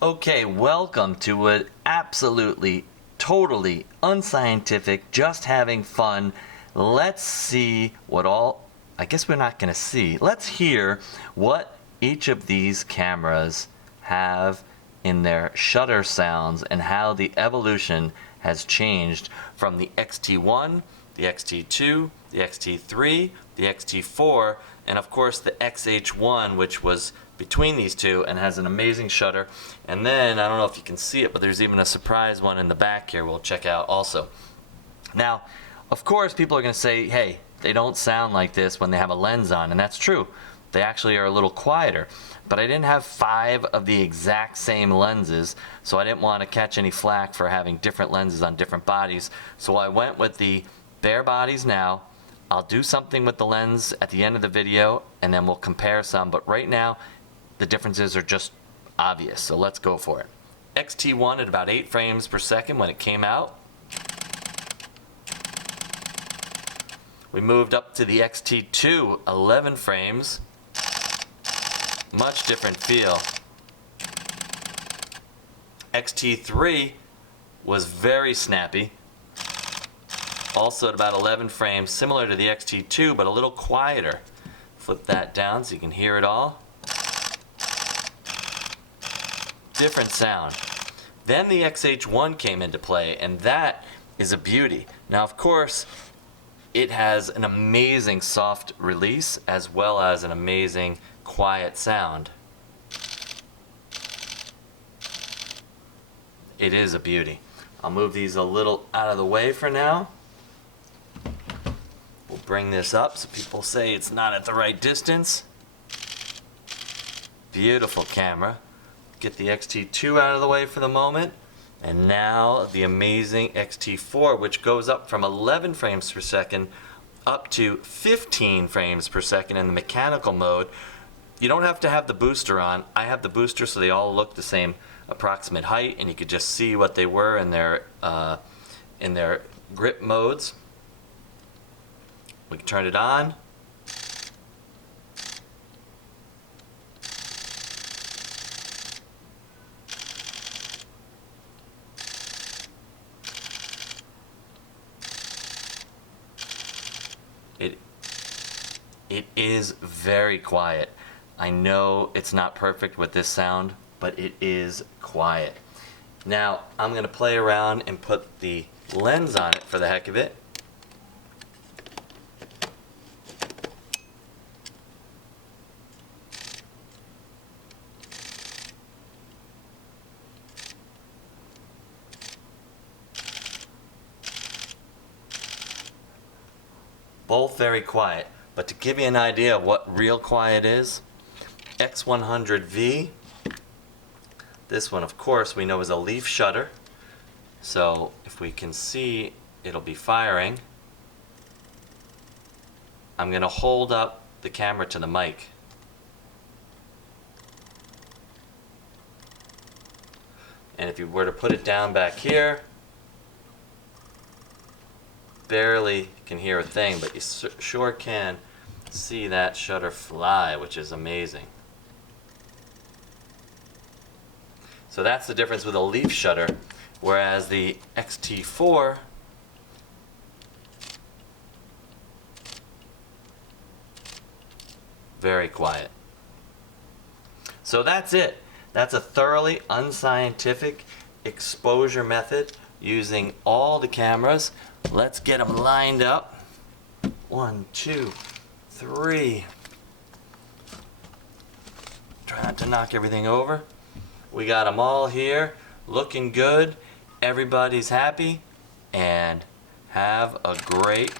Okay, welcome to an absolutely, totally unscientific, just having fun. Let's see what all, I guess we're not going to see. Let's hear what each of these cameras have in their shutter sounds and how the evolution has changed from the X-T1, the X-T2, the X-T3, the X-T4, and of course the X-H1, which was between these two and has an amazing shutter. And then, I don't know if you can see it, but there's even a surprise one in the back here we'll check out also. Now, of course, people are going to say, hey, they don't sound like this when they have a lens on, and that's true. They actually are a little quieter. But I didn't have 5 of the exact same lenses, so I didn't want to catch any flack for having different lenses on different bodies. So I went with the bare bodies now. I'll do something with the lens at the end of the video, and then we'll compare some. But right now, the differences are just obvious, so let's go for it. X-T1 at about 8 frames per second when it came out. We moved up to the X-T2, 11 frames. Much different feel. X-T3 was very snappy. Also at about 11 frames, similar to the X-T2, but a little quieter. Flip that down so you can hear it all. Different sound. Then the X-H1 came into play, and that is a beauty. Now, of course, it has an amazing soft release as well as an amazing quiet sound. It is a beauty. I'll move these a little out of the way for now. We'll bring this up so people say it's not at the right distance. Beautiful camera. Get the X-T2 out of the way for the moment. And now the amazing X-T4, which goes up from 11 frames per second up to 15 frames per second in the mechanical mode. You don't have to have the booster on. I have the booster so they all look the same approximate height, and you could just see what they were in their grip modes. We can turn it on. It is very quiet. I know it's not perfect with this sound, but it is quiet. Now, I'm going to play around and put the lens on it for the heck of it. Both very quiet. But to give you an idea of what real quiet is, X100V, this one of course we know is a leaf shutter, so if we can see it'll be firing. I'm going to hold up the camera to the mic. And if you were to put it down back here, barely can hear a thing, but you sure can see that shutter fly, which is amazing. So that's the difference with a leaf shutter, whereas the X-T4 very quiet. So that's it. That's a thoroughly unscientific exposure method using all the cameras. Let's get them lined up. 1, 2, 3. Try not to knock everything over. We got them all here, looking good. Everybody's happy, and have a great